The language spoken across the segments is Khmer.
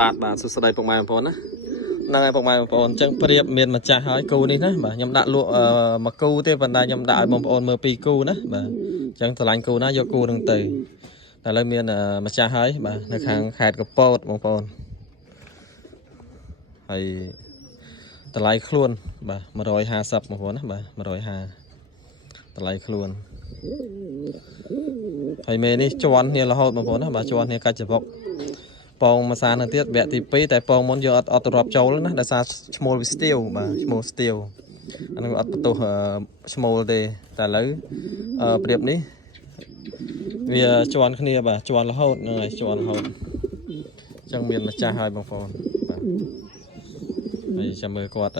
បាទសួស្តីពុកម៉ែបងប្អូនណាហ្នឹងហើយពុកម៉ែបងប្អូនអញ្ចឹងប្រៀបមានម្ចាស់ហើយគូនេះណាបាទខ្ញុំដាក់លក់មួយគូទេប៉ុន្តែខ្ញុំដាក់ឲ្យបងប្អូនមើលពីរគូណាបាទអញ្ចឹងឆ្លាញ់គូណាយកគូនឹងទៅតែឥឡូវមានម្ចាស់ហើយបាទនៅខាងខេត្តកពតបងប្អូនហើយតម្លៃខ្លួនបាទ150បងប្អូនណាបាទ150តម្លៃខ្លួនហើយមេនេះជន់គ្នារហូតបងប្អូនណាបាទជន់គ្នាកាច់ច្បុកពងមួយសានៅទៀតវគ្គទី2តែពងមុនយកអត់ទៅរាប់ចូលណាដោយសារឈ្មោលវាស្ទៀវបាទឈ្មោលស្ទៀវអានោះអត់បន្ទោសឈ្មោលទេតែឥឡូវប្រៀបនេះវាជន់គ្នាបាទជន់រហូតហ្នឹងហើយជន់រហូតអញ្ចឹងមានម្ចាស់ហើយបងប្អូនបាទហើយចាំមើលគាត់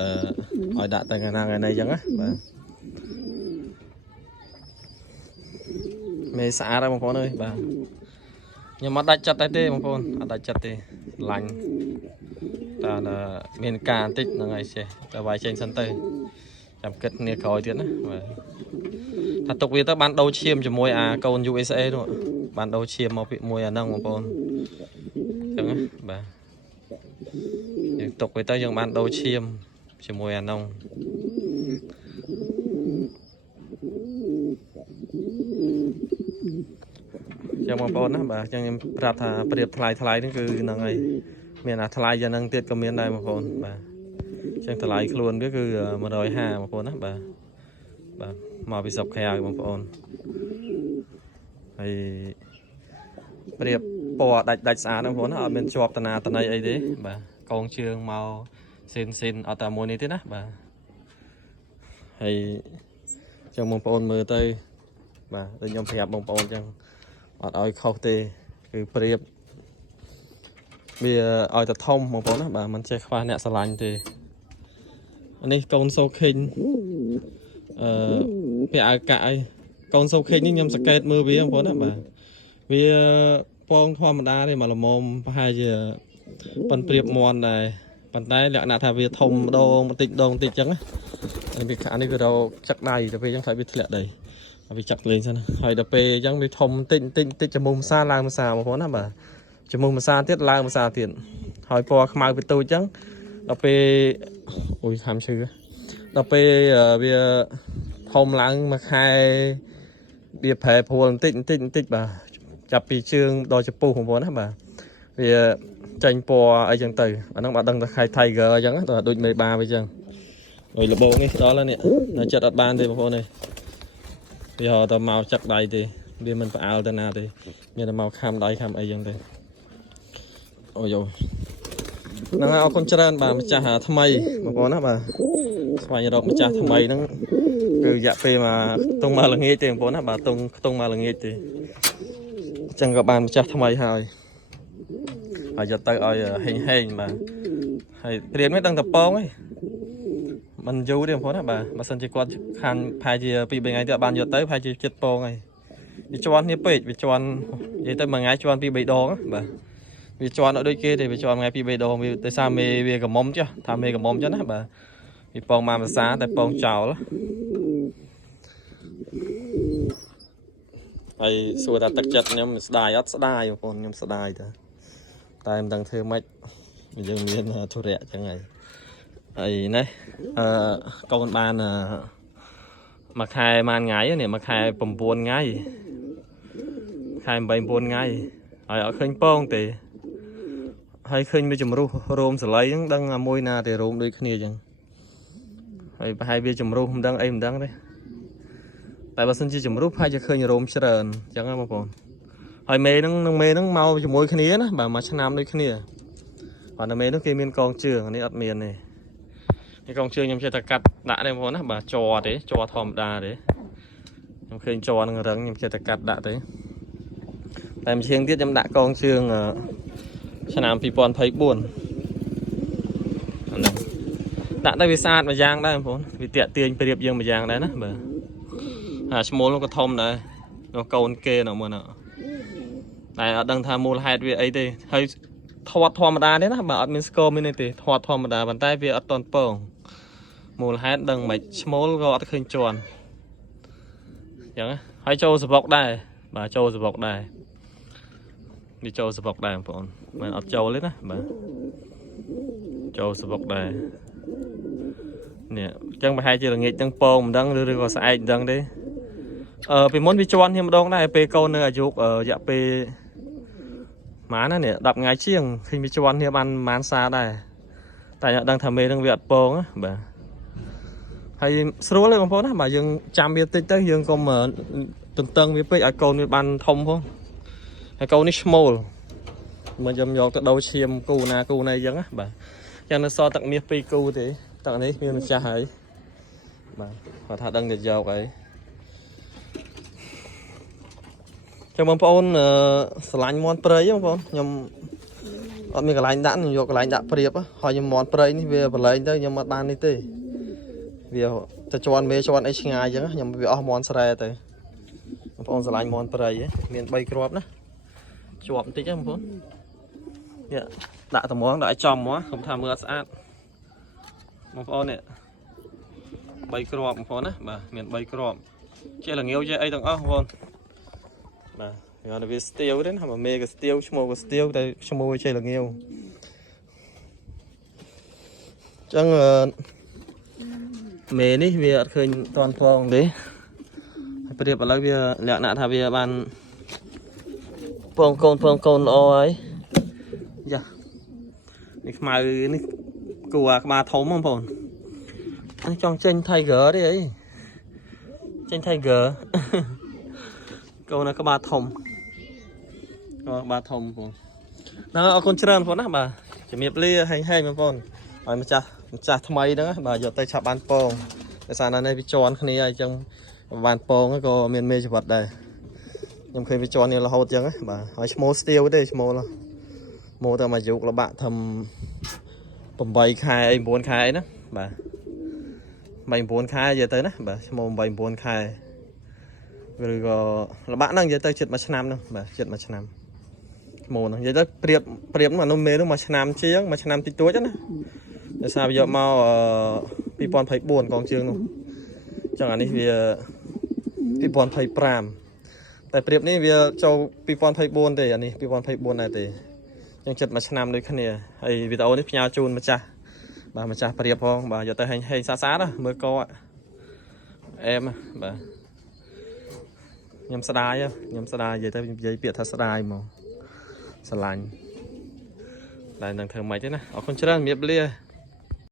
ឲ្យដាក់ទៅថ្ងៃណាថ្ងៃណីអញ្ចឹងណាបាទមេស្អាតហើយបងប្អូនអើយបាទខ្ញុំអត់ដាច់ចិត្តទេបងប្អូនអត់ដាច់ចិត្តទេឡាញ់តែមានការបន្តិចហ្នឹងហើយចេះតែវាយចេញសិនទៅចាំគិតគ្នាក្រោយទៀតណាបាទថាទុកវាទៅបានដូរឈាមជាមួយអាកូន USA នោះបានដូរឈាមមកពីមួយអាហ្នឹងបងប្អូនអញ្ចឹងណាបាទយើងទុកវាទៅយើងបានដូរឈាមជាមួយអាហ្នឹងចឹងបងប្អូនណាបាទចឹងខ្ញុំប្រាប់ថាប្រៀបថ្លៃហ្នឹងគឺហ្នឹងហើយមានអាថ្លៃយ៉ាងហ្នឹងទៀតក៏មានដែរបងប្អូនបាទចឹងថ្លៃខ្លួនវាគឺ150បងប្អូនណាបាទមកពីស្រុកក្រៅបងប្អូនហើយប្រៀបពណ៌ដាច់ស្អាតបងប្អូនណាអត់មានជាប់តាណាតណៃអីទេបាទកងជើងមកស៊ីនអត់តែមួយនេះទេណាបាទហើយចឹងបងប្អូនមើលទៅបាទដូចខ្ញុំប្រាប់បងប្អូនចឹងអត់ឲ្យខុសទេគឺប្រៀបវាឲ្យតែធំបងប្អូនណាបាទមិនចេះខ្វះអ្នកស្រឡាញ់ទេនេះកូនសូខេងពាក់អាវកាក់ហើយកូនសូខេងនេះខ្ញុំសង្កេតមើលវាបងប្អូនណាបាទវាពងធម្មតាទេមកល្មមប្រហែលជាប៉ុនប្រៀបមន់ដែរប៉ុន្តែលក្ខណៈថាវាធំម្ដងបន្តិចចឹងណាវាខាងនេះគឺរកចាក់ដៃទៅពេលចឹងថាវាធ្លាក់ដីវាចាក់លេងសិនហើយដល់ពេលអញ្ចឹងវាធំតិចចំមុះម្សាឡើងម្សាបងប្អូនណាបាទចំមុះម្សាទៀតឡើងម្សាទៀតហើយពណ៌ខ្មៅពីទូអញ្ចឹងដល់ពេលអូយខាំឈឺដល់ពេលវាធំឡើងមួយខែវាប្រែប្រួលបន្តិចបាទចាប់ពីជើងដល់ចំពោះបងប្អូនណាបាទវាចាញ់ពណ៌អីចឹងទៅអាហ្នឹងបាទដឹងថាខៃ Tiger អញ្ចឹងទៅដូចមេបាវាអញ្ចឹងហើយលបោនេះដល់ហើយនេះនៅចិត្តអត់បានទេបងប្អូននេះវាហៅតែមកចាក់ដៃទេវាមិនផ្អើលទៅណាទេមានតែមកខាំដៃខាំអីចឹងទេអូយហ្នឹងហើយអរគុណច្រើនបាទម្ចាស់ថ្មីបងប្អូនណាបាទស្វែងរកម្ចាស់ថ្មីហ្នឹងគឺរយៈពេលមកខ្ទង់មកល្ងាចទេបងប្អូនណាបាទខ្ទង់មកល្ងាចទេអញ្ចឹងក៏បានម្ចាស់ថ្មីហើយយកទៅឲ្យហេងបាទហើយព្រានមិនដឹងតែពងឯងមិនយូរទេបងប្អូនណាបាទបើសិនជាគាត់ខានផែជា2-3ថ្ងៃទៀតបានយកទៅផែជាចិត្តពងហើយវាជន់គ្នាពេកវាជន់និយាយទៅមួយថ្ងៃជន់2-3ដងបាទវាជន់អត់ដូចគេទេវាជន់ថ្ងៃ2-3ដងវាដោយសារមេវាកមុំចុះថាមេកមុំចឹងណាបាទវាពងមកភាសាតែពងចោលហើយសួរថាទឹកចិត្តខ្ញុំស្ដាយអត់ស្ដាយបងប្អូនខ្ញុំស្ដាយតែមិនដឹងធ្វើម៉េចយើងមានធុរៈចឹងហើយនេះកូនបានមួយខែមួយថ្ងៃនេះមួយខែ9ថ្ងៃខែ8-9ថ្ងៃហើយអត់ឃើញពងទេហើយឃើញវាជំរុះរោមសលៃហ្នឹងដឹងមួយណាទេរោមដូចគ្នាចឹងហើយប្រហែលវាជំរុះមិនដឹងអីមិនដឹងទេតែបើសិនជាជំរុះប្រហែលជាឃើញរោមច្រើនចឹងណាបងប្អូនហើយមេហ្នឹងមកជាមួយគ្នាណាបាទមួយឆ្នាំដូចគ្នាបាទមេហ្នឹងគេមានកងជើងនេះអត់មានទេនេះកងជើងខ្ញុំចេះតែកាត់ដាក់ទេបងប្អូនណាបាទជ័រទេជ័រធម្មតាទេខ្ញុំឃើញជ័រនឹងរឹងខ្ញុំចេះតែកាត់ដាក់ទេតែមួយជាងទៀតខ្ញុំដាក់កងជើងឆ្នាំ2024ហ្នឹងដាក់ទៅវាស្អាតមួយយ៉ាងដែរបងប្អូនវាតាក់ទាញប្រៀបយើងមួយយ៉ាងដែរណាបាទឈ្មោលនោះក៏ធំដែរនោះកូនគេនោះមើលណាតែអត់ដឹងថាមូលហេតុវាអីទេហើយធាត់ធម្មតាទេណាបាទអត់មានស្គរមានទេធាត់ធម្មតាប៉ុន្តែវាអត់តន់ពងមូលហេតុដឹងមិនឈ្មោលក៏អត់ឃើញជន់អញ្ចឹងហើយចូលសបុកដែរបាទចូលសបុកដែរនេះចូលសបុកដែរបងប្អូន มันอดโจเลยนะbàโจสบกได้เนี่ยจังไปให้เจอเงี้ยจังโป่งดังหรือก็สายดังดิไปม้วนวิจวันที่มาดองได้ไปcâu nơiอายุdạไปม้านั่นเนี่ยดับไงเชี่ยงkhiวิจวันที่มันมันซาได้แต่เนี่ยดังทำเมดังเวียดโป่งá bà hay sửa lên con phố đó bà dừng chạm biệt tới dừng con mở tuần tân với ở câu như ban thông không hay câu ní small mà dầm dọc tới đầu chiêm cu này dừng á bà cho nên so tặng miếng pi cu thì tặng đấy miếng cha ấy bà và thà đăng được giàu cái cho mong phone slide món prey không phone nhầm ở mình cái line đạn vô cái line đạn prey á hỏi nhầm món prey ní về lấy tới nhầm mặt ban đi tê vìจะชวนเมย์ชวนไอ้ชิงายยังยังวิอมอนสไลด์แต่พอนสไลด์มอนไปเลยมีใบกรอบนะชวบติจ้ะพอนเนี่ยด่าตะม้งด่าจอมวะผมทำมือสะอาดพอนเนี่ยใบกรอบพอนนะบ่มีใบกรอบเจ้าหลังเงี้ยวเจ้าไอ้ต่างอ้อพอนบ่งานวิสเตียวด้วยนะเมย์กับสเตียวชั่วโมงกับสเตียวแต่ชั่วโมงเจ้าหลังเงี้ยวจังmẹ ní vì khơi toàn phong đấy bây giờ bảo là lẹ nạ thà vì bàn phong côn oi dạ mà ní cùa bà thấu mong phong trong tranh thay gỡ đấy ấy tranh thay gỡ câu này có ba thòng phong nó con trơn phong á bà chỉ miệp lia hay mà phong rồi mà chaทำไมđó bà giờ tay chạm bàn pongแต่สารนั้นไปจอนคนนี้ไอ้จังบานปองก็เมียนเมย์จังหวัดใดยังเคยไปจอนเนี่ยเราหดจังไงบ่าหอยชโมสเตียวได้ชโมละโมแต่มายุกเราบะทำปุ่มใบคายไอ้บวนคายนะบ่าใบบวนคายgiờ tớiนะบ่าชโมใบบวนคายหรือก็เราบะนั่งgiờ tớiจุดมาชนามนะบ่าจุดมาชนามโมนะgiờ tớiเปรียบมันนุ่มเมย์นุ่มมาชนามเชียงมาชนามติดตัวจ้ะนะแต่sao bây giờ mau pi pon phải buồn còn chương luôn chẳng hạn như pi pon phải pram tạiเปรียบนี่bây giờ cho pi pon phải buồn thì anh này pi pon phải buồn này thìยังจัดมาชนามด้วยคันเนี่ยไอ้วิดีโอนี่พญาจูนมาจ้ะบ่ามาจ้ะเปรียบพองบ่าอย่าแต่ให้ซาๆนะมือโก้อะเอ็มบ่ายำสดายยำสดายอย่าแต่อย่าเปียกทัศดายมองสลายได้ดังเธอใหม่ใช่ไหมเอาคนเชื่อเมียบเลี้ย